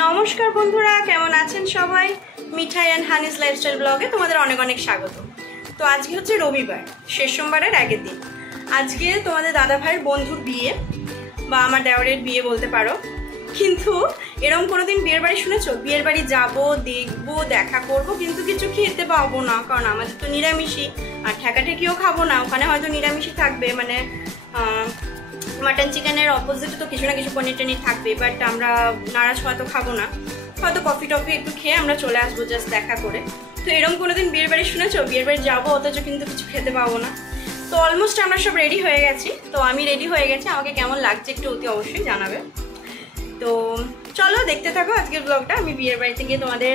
নমস্কার বন্ধুরা, কেমন আছেন সবাই? মিঠাই অ্যান্ড হানিস লাইফস্টাইল ব্লগে তোমাদের অনেক অনেক স্বাগত। তো আজকে হচ্ছে রবিবার, শেষ সোমবারের আগের দিন। আজকে তোমাদের দাদা ভাইয়ের বন্ধুর বিয়ে, বা আমার দেওরের বিয়ে বলতে পারো। কিন্তু এরকম কোনোদিন বিয়ের বাড়ি শুনেছো? বিয়ের বাড়ি যাবো, দেখবো, দেখা করব, কিন্তু কিছু খেতে পাবো না, কারণ আমাদের তো নিরামিষই। আর ঠেকাঠেকিও খাবো না, ওখানে হয়তো নিরামিষই থাকবে, মানে মাটন চিকেনের অপোজিটে তো কিছু না কিছু পনির টনির থাকবে, বাট আমরা নারাজ হয়তো খাবো না, হয়তো কফি টফি একটু খেয়ে আমরা চলে আসবো জাস্ট দেখা করে। তো এরকম কোনোদিন বিয়ের বাড়ি শুনেছো? বিয়ের বাড়ি যাবো অথচ কিন্তু কিছু খেতে পাবো না। তো অলমোস্ট আমরা সব রেডি হয়ে গেছি। তো আমি রেডি হয়ে গেছি, আমাকে কেমন লাগছে একটু অতি অবশ্যই জানাবে। তো চলো দেখতে থাকো আজকের ব্লগটা। আমি বিয়ের বাড়িতে গিয়ে তোমাদের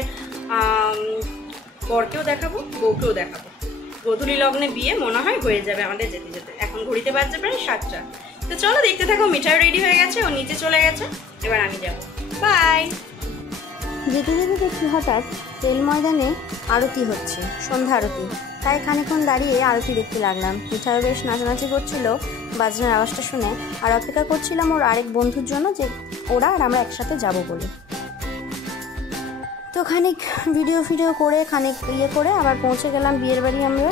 বরকেও দেখাবো, বউকেও দেখাবো। গোধূলি লগ্নে বিয়ে মনে হয় হয়ে যাবে আমাদের যেতে যেতে। এখন ঘড়িতে বাজছে প্রায় 7টা। তো চলো দেখতে থাকো। মিঠাই রেডি হয়ে গেছে, ও নিচে চলে গেছে, এবার আমি যাবো। বাই। যেতে যেতে দেখি হঠাৎ তেল ময়দানে আরতি হচ্ছে, সন্ধ্যা আরতি। তাই খানিকক্ষণ দাঁড়িয়ে আরতি দেখতে লাগলাম। মিঠাইও বেশ নাচানাচি করছিল বাজনার আওয়াজটা শুনে, আর অপেক্ষা করছিলাম ওর আরেক বন্ধুর জন্য, যে ওরা আর আমরা একসাথে যাব বলে। তো খানিক ভিডিও করে খানিক করে আবার পৌঁছে গেলাম বিয়ের বাড়ি আমরা।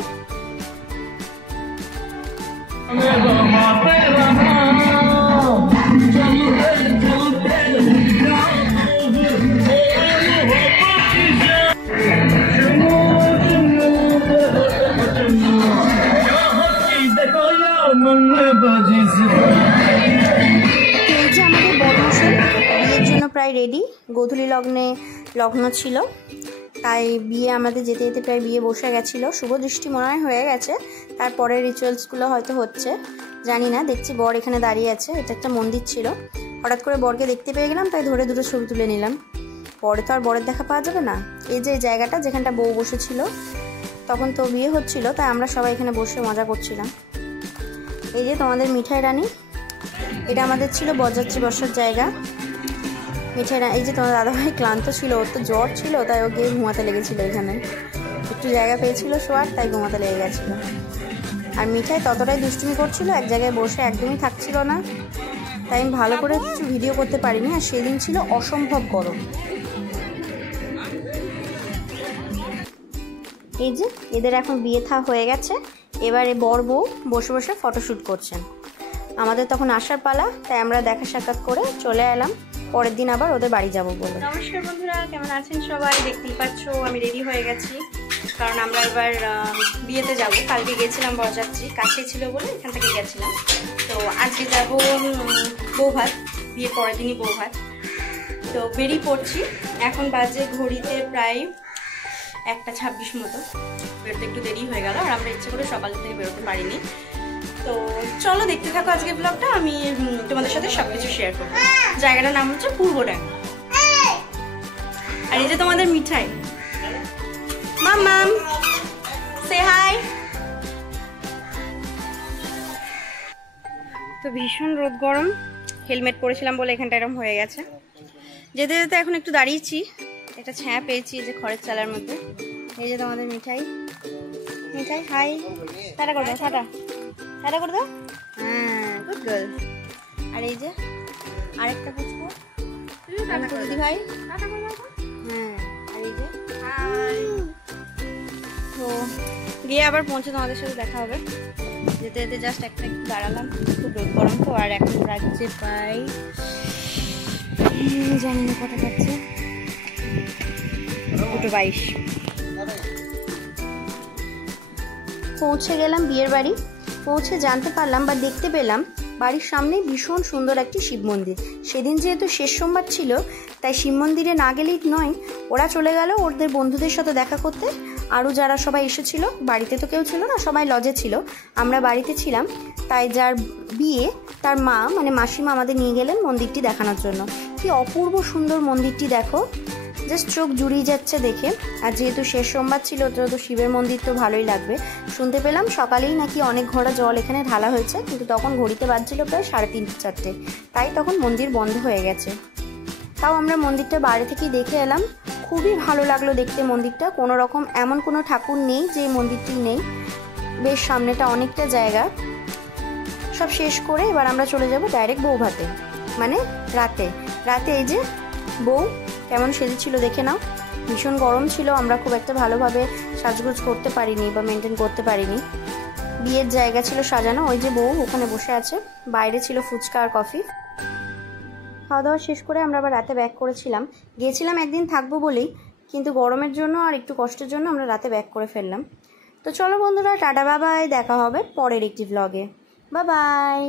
বিয়ের জন্য প্রায় রেডি, গোধূলি লগ্ন ছিল, তাই বিয়ে আমাদের যেতে যেতে প্রায় বিয়ে বসে গেছিলো। শুভ দৃষ্টি মনে হয় হয়ে গেছে, তারপরে রিচুয়ালসগুলো হয়তো হচ্ছে, জানি না। দেখছি বর এখানে দাঁড়িয়ে আছে, এটা একটা মন্দির ছিল। হঠাৎ করে বরকে দেখতে পেয়ে গেলাম, তাই ধরে দুটো ছবি তুলে নিলাম। পরে তো আর বরের দেখা পাওয়া যাবে না। এই যে জায়গাটা যেখানটা বউ বসেছিল, তখন তো বিয়ে হচ্ছিল, তাই আমরা সবাই এখানে বসে মজা করছিলাম। এই যে তোমাদের মিঠাই রানী, এটা আমাদের ছিল বরযাত্রী বসার জায়গা। মিঠাই রানী, এই যে তোমার দাদাভাই ক্লান্ত ছিল, ওর তো জ্বর ছিল, তাই ও গিয়ে ঘুমাতে লেগেছিল। এখানে একটু জায়গা পেয়েছিল শোয়ার, তাই ঘুমাতে লেগে গেছিল। আর মিঠাই ততটাই দুষ্টুমি করছিল, এক জায়গায় বসে একদমই থাকছিল না, তাই আমি ভালো করে কিছু ভিডিও করতে পারিনি। আর সেদিন ছিল অসম্ভব গরম। এই যে এদের এখন বিয়ে থা হয়ে গেছে, এবারে বর বউ বসে বসে ফটোশ্যুট করছেন। আমাদের তখন আসার পালা, তাই আমরা দেখা সাক্ষাৎ করে চলে এলাম। পরের দিন আবার ওদের বাড়ি যাব বলে। নমস্কার বন্ধুরা, কেমন আছেন সবাই? দেখতেই পাচ্ছ আমি রেডি হয়ে গেছি, কারণ আমরা এবার বিয়েতে যাব। কালকে গেছিলাম বরযাত্রী, কাছে ছিল বলে এখান থেকে গেছিলাম। তো আজকে যাব বৌভাত, বিয়ের পরের দিনই বৌভাত। তো বেরিয়ে পড়ছি, এখন বাজে ঘড়িতে প্রায় 1:26 মতো। বেরোতে একটু দেরি হয়ে গেল, আর আমরা ইচ্ছে করে সকাল থেকে বেরোতে পারিনি। তো চলো দেখতে থাকো আজকের ব্লগটা। আমি তোমাদের সাথে সবকিছু শেয়ার করবো। জায়গাটার নাম হচ্ছে পূর্বডাঙ্গা। আর এই যে তোমাদের মিঠাই, মাম্মাম সে হাই। তো ভীষণ রোদ গরম, হেলমেট পরেছিলাম বলে এখানটা এরকম হয়ে গেছে। যেতে যেতে এখন একটু দাঁড়িয়েছি, একটা ছায়া পেয়েছি যে খড়ের চালার মধ্যে। এই যে তোমাদের মিঠাই, মিঠাই হাই, টাটা করে দাও, টাটা করে দাও। হ্যাঁ, গুড গার্ল। আর এই যে আরেকটা পুচকু দিদি ভাই, হ্যাঁ। আর এই যে তো গিয়ে আবার পৌঁছে তোমাদের সাথে দেখা হবে। যেতে যেতে জাস্ট একটু দাঁড়ালাম, খুব রোদ গরম তো। আর এখন রাজ্যে প্রায় জানি না কত পাচ্ছে, 2:22। পৌঁছে গেলাম বিয়ের বাড়ি। পৌঁছে জানতে পারলাম বা দেখতে পেলাম বাড়ির সামনে ভীষণ সুন্দর একটি শিব মন্দির। সেদিন যেহেতু শেষ সোমবার ছিল, তাই শিব মন্দিরে না গেলেই নয়। ওরা চলে গেল ওদের বন্ধুদের সাথে দেখা করতে। আরও যারা সবাই এসেছিল, বাড়িতে তো কেউ ছিল না, সবাই লজে ছিল, আমরা বাড়িতে ছিলাম। তাই যার বিয়ে তার মা, মানে মাসিমা, আমাদের নিয়ে গেলেন মন্দিরটি দেখানোর জন্য। কি অপূর্ব সুন্দর মন্দিরটি দেখো, জাস্ট চোখ জুড়িয়ে যাচ্ছে দেখে। আর যেহেতু শেষ সোমবার ছিল, তো শিবের মন্দির তো ভালোই লাগবে। শুনতে পেলাম সকালেই নাকি অনেক ঘোড়া জল এখানে ঢালা হয়েছে, কিন্তু তখন ঘড়িতে বাজছিল প্রায় 3:30-4টে, তাই তখন মন্দির বন্ধ হয়ে গেছে। তাও আমরা মন্দিরটা বাইরে থেকেই দেখে এলাম। খুবই ভালো লাগলো দেখতে মন্দিরটা। কোনো রকম এমন কোনো ঠাকুর নেই যে মন্দিরটি নেই, বেশ সামনেটা অনেকটা জায়গা। সব শেষ করে এবার আমরা চলে যাব ডাইরেক্ট বৌভাতে, মানে রাতে। রাতে এই যে বউ কেমন সেজেছিল দেখে নাও। ভীষণ গরম ছিল, আমরা খুব একটা ভালোভাবে সাজগোজ করতে পারিনি বা মেনটেন করতে পারিনি। বিয়ের জায়গা ছিল সাজানো, ওই যে বউ ওখানে বসে আছে, বাইরে ছিল ফুচকা আর কফি। খাওয়া দাওয়া শেষ করে আমরা আবার রাতে ব্যাক করেছিলাম। গিয়েছিলাম একদিন থাকবো বলেই, কিন্তু গরমের জন্য আর একটু কষ্টের জন্য আমরা রাতে ব্যাক করে ফেললাম। তো চলো বন্ধুরা, টাটা বাবাই, দেখা হবে পরের একটি ব্লগে। বাবাই।